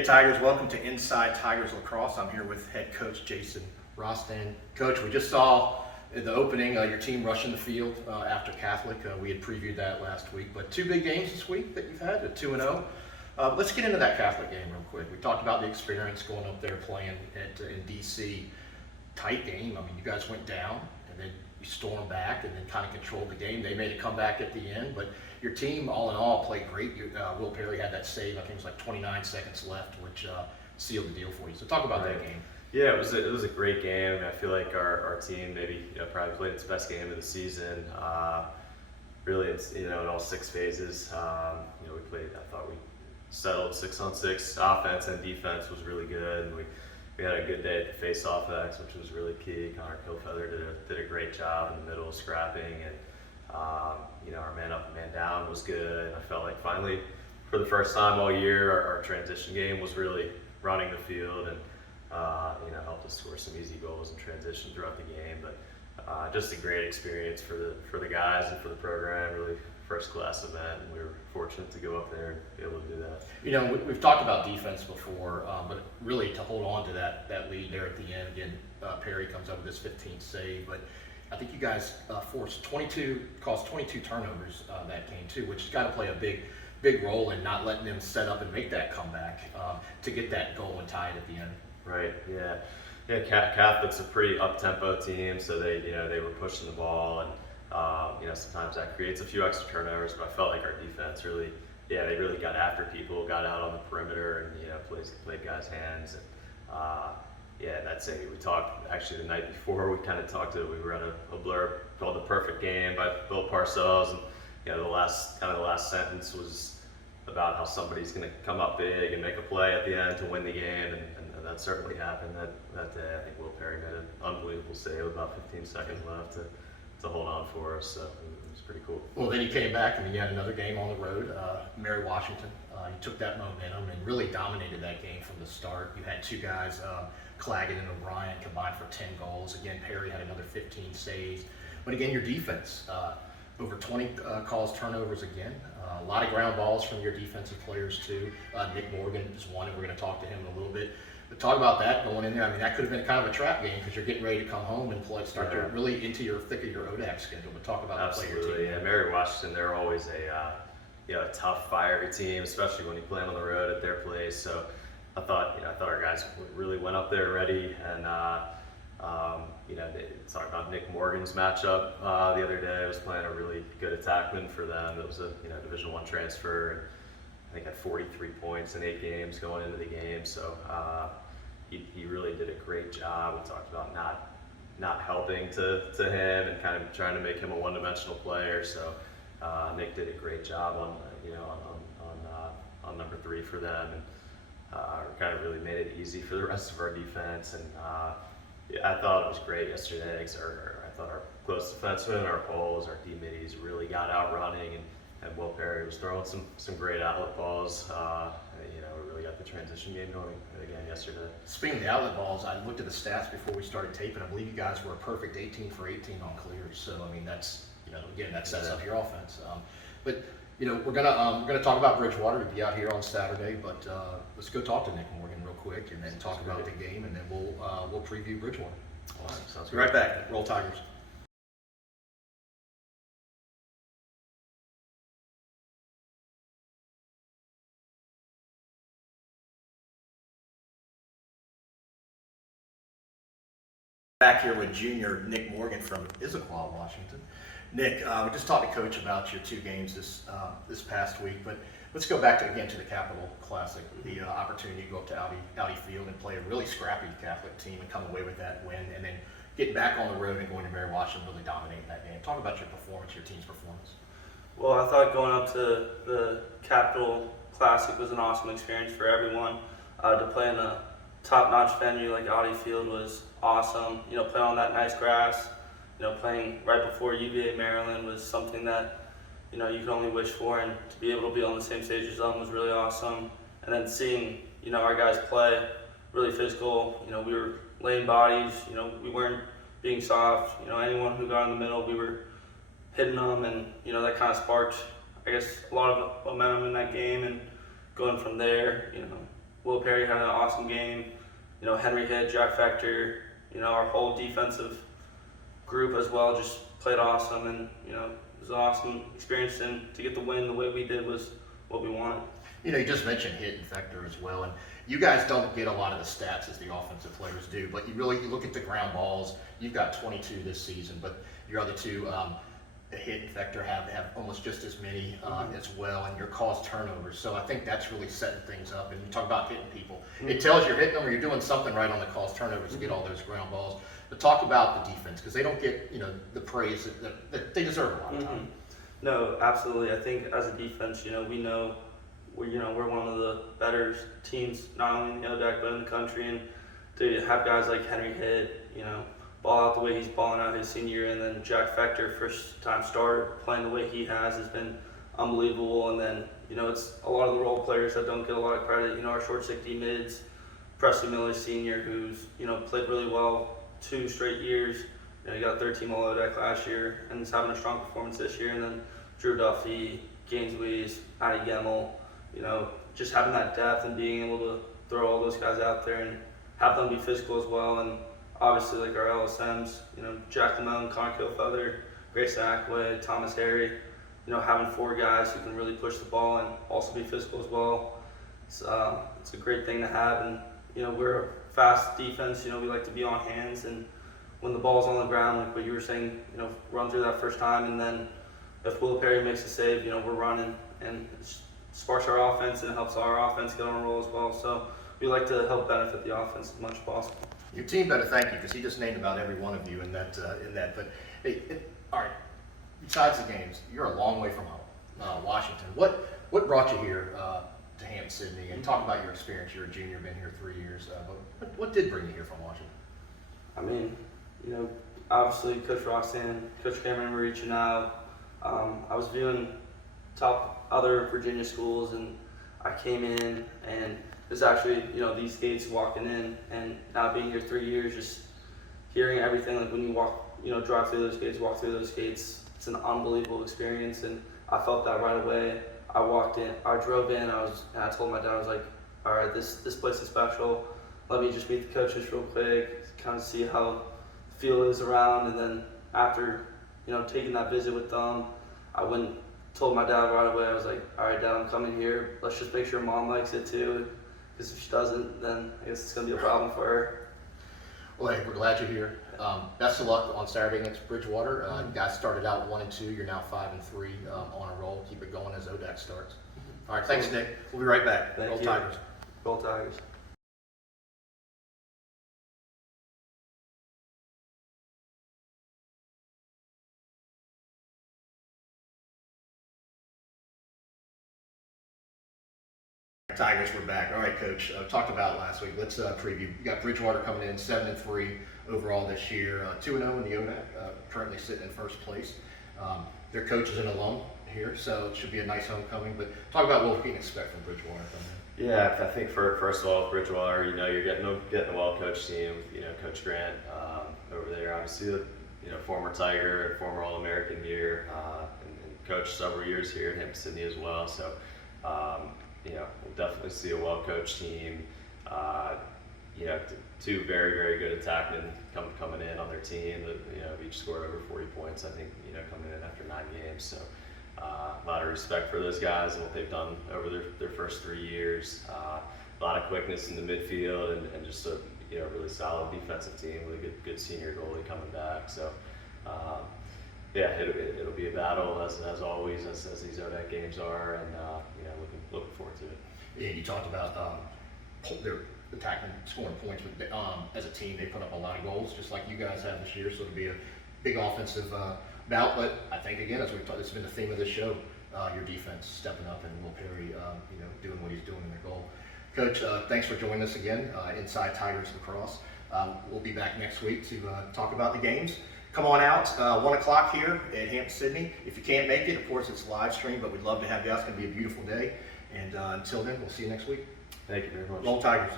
Hey Tigers, welcome to Inside Tigers Lacrosse. I'm here with head coach Jason Rostan. Coach, we just saw the opening, your team rushing the field after Catholic. We had previewed that last week, but two big games this week that you've had, a 2-0. Let's get into that Catholic game real quick. We talked about the experience going up there playing in DC. Tight game. I mean, you guys went down and then you stormed back and then kind of controlled the game. They made a comeback at the end, but your team, all in all, played great. Will Perry had that save. I think it was like 29 seconds left, which sealed the deal for you. So talk about that game. Yeah, it was a great game. I feel like our team maybe probably played its best game of the season. Really, it's in all 6 phases. We played. I thought we settled 6-on-6. Offense and defense was really good. And we had a good day at the face-off X, which was really key. Connor Kilfeather did a great job in the middle, scrapping, and our man up and man down was good. I felt like finally, for the first time all year, our transition game was really running the field and helped us score some easy goals in transition throughout the game. But just a great experience for the guys and for the program. Really first class event, and we were fortunate to go up there and be able to do that. We've talked about defense before, but really to hold on to that lead there at the end. Again, Perry comes up with this 15th save, but I think you guys caused 22 turnovers that game too, which has got to play a big role in not letting them set up and make that comeback to get that goal and tie it at the end. Right. Yeah. Yeah. Catholic's a pretty up-tempo team, so they were pushing the ball, and sometimes that creates a few extra turnovers. But I felt like our defense they really got after people, got out on the perimeter, and played guys' hands. And that's it. We talked actually the night before. We we read a blurb called "The Perfect Game" by Bill Parcells, and the last sentence was about how somebody's going to come up big and make a play at the end to win the game, and that certainly happened that day. I think Will Perry made an unbelievable save with about 15 seconds left to hold on for us, so it was pretty cool. Well, then you came back and you had another game on the road, Mary Washington. You took that momentum and really dominated that game from the start. You had two guys, Claggett and O'Brien, combined for 10 goals. Again, Perry had another 15 saves. But again, your defense, over 20 caused turnovers again. A lot of ground balls from your defensive players too. Nick Morgan is one, and we're going to talk to him in a little bit. But talk about that going in there. I mean, that could have been kind of a trap game because you're getting ready to come home and start to really into your thick of your ODAC schedule. But talk about the player team. Yeah, Mary Washington, they're always a tough, fiery team, especially when you play on the road at their place. So I thought our guys really went up there ready, and talking about Nick Morgan's matchup the other day. I was playing a really good attackman for them. It was a Division I transfer, and I think had 43 points in 8 games going into the game. So he really did a great job. We talked about not helping to him and kind of trying to make him a one-dimensional player. So Nick did a great job on number 3 for them, and kind of really made it easy for the rest of our defense. And I thought it was great yesterday. I thought our close defensemen, our poles, our D-middies really got out running, and Will Perry was throwing some great outlet balls. We really got the transition game going again yesterday. Speaking of the outlet balls, I looked at the stats before we started taping. I believe you guys were a perfect 18 for 18 on clears. So I mean, that's again, that sets up your offense. But we're gonna talk about Bridgewater to be out here on Saturday. But let's go talk to Nick Morgan real quick, and then talk about the game, and then we'll preview Bridgewater. Awesome. Sounds Be right back. Roll Tigers. Back here with junior Nick Morgan from Issaquah, Washington. Nick, we just talked to Coach about your 2 games this past week, but let's go back to the Capital Classic, the opportunity to go up to Audi Field and play a really scrappy Catholic team and come away with that win, and then getting back on the road and going to Mary Washington, really dominating that game. Talk about your performance, your team's performance. Well, I thought going up to the Capital Classic was an awesome experience for everyone. To play in a top-notch venue like Audi Field was awesome. Playing on that nice grass, playing right before UVA Maryland was something that, you can only wish for, and to be able to be on the same stage as them was really awesome. And then seeing, our guys play really physical, we were laying bodies, we weren't being soft, anyone who got in the middle, we were hitting them, and, that kind of sparked, I guess, a lot of momentum in that game, and going from there, Will Perry had an awesome game. Henry Hitt, Jack Fector, our whole defensive group as well just played awesome, and it was an awesome experience, and to get the win the way we did was what we wanted. You just mentioned Hitt and Fector as well, and you guys don't get a lot of the stats as the offensive players do, but you look at the ground balls. You've got 22 this season, but your other two, Hitt and Fector, have almost just as many as well, and your caused turnovers. So I think that's really setting things up. And you talk about hitting people. It tells you're hitting them or you're doing something right on the caused turnovers to get all those ground balls. But talk about the defense, because they don't get the praise that they deserve a lot of time. No, absolutely. I think as a defense, we know we're one of the better teams, not only in the ODAC but in the country, and to have guys like Henry Hitt, ball out the way he's balling out his senior year, and then Jack Fector, first time starter, playing the way he has been unbelievable. And then it's a lot of the role players that don't get a lot of credit. Our short 6D mids, Presley Miller Senior, who's played really well 2 straight years. He got 13 All ODAC last year and is having a strong performance this year. And then Drew Duffy, Gaines Weiss, Addy Gemmel, just having that depth and being able to throw all those guys out there and have them be physical as well. And obviously, like our LSMs, Jack Lamone, Connor Kilfeather, Grayson Ackway, Thomas Harry, having 4 guys who can really push the ball and also be physical as well. It's a great thing to have. And, we're a fast defense. We like to be on hands. And when the ball's on the ground, like what you were saying, run through that first time. And then if Will Perry makes a save, we're running. And it sparks our offense and it helps our offense get on a roll as well. So we like to help benefit the offense as much as possible. Your team better thank you, because he just named about every one of you in that. But hey, all right. Besides the games, you're a long way from home, Washington. What brought you here to Hampden-Sydney? And talk about your experience. You're a junior, been here 3 years. But what did bring you here from Washington? I mean, obviously Coach Rostan, Coach Cameron were reaching out. I was viewing top other Virginia schools, and I came in and it was actually, these gates walking in, and now being here 3 years, just hearing everything, like when you walk, drive through those gates, walk through those gates, it's an unbelievable experience, and I felt that right away. I walked in, I drove in, and I told my dad, I was like, all right, this place is special. Let me just meet the coaches real quick, kind of see how the feel is around, and then after, taking that visit with them, I went and told my dad right away. I was like, all right, Dad, I'm coming here. Let's just make sure Mom likes it too. Because if she doesn't, then I guess it's going to be a problem for her. Well, hey, we're glad you're here. Best of luck on Saturday against Bridgewater. You guys started out 1-2. You're now 5-3 on a roll. Keep it going as ODAC starts. All right, thanks, Nick. We'll be right back. Thank Roll you. Tigers. Roll Tigers. Tigers, we're back. All right, Coach. Talked about last week. Let's preview. You got Bridgewater coming in 7-3 overall this year, 2-0 in the ODAC. Currently sitting in first place. Their coach is an alum here, so it should be a nice homecoming. But talk about what we can expect from Bridgewater coming in. Yeah, I think first of all, Bridgewater, you're getting a well-coached team. Coach Grant over there, obviously, former Tiger, former All-American year, and coached several years here at Hampden-Sydney as well. So. We'll definitely see a well-coached team. 2 very, very good attackmen coming in on their team. That each scored over 40 points, I think, coming in after 9 games. So a lot of respect for those guys and what they've done over their first 3 years. A lot of quickness in the midfield and just a really solid defensive team with a good senior goalie coming back. So. It'll be a battle as always, as these ODAC games are, and looking forward to it. Yeah, you talked about their attacking, scoring points, but as a team, they put up a lot of goals, just like you guys have this year. So it'll be a big offensive bout. But I think again, as we've talked, it's been the theme of this show. Your defense stepping up, and Will Perry, doing what he's doing in their goal. Coach, thanks for joining us again inside Tigers Lacrosse. We'll be back next week to talk about the games. Come on out, 1 o'clock here at Hampden-Sydney. If you can't make it, of course, it's live stream, but we'd love to have you out. It's going to be a beautiful day. And until then, we'll see you next week. Thank you very much. Roll Tigers.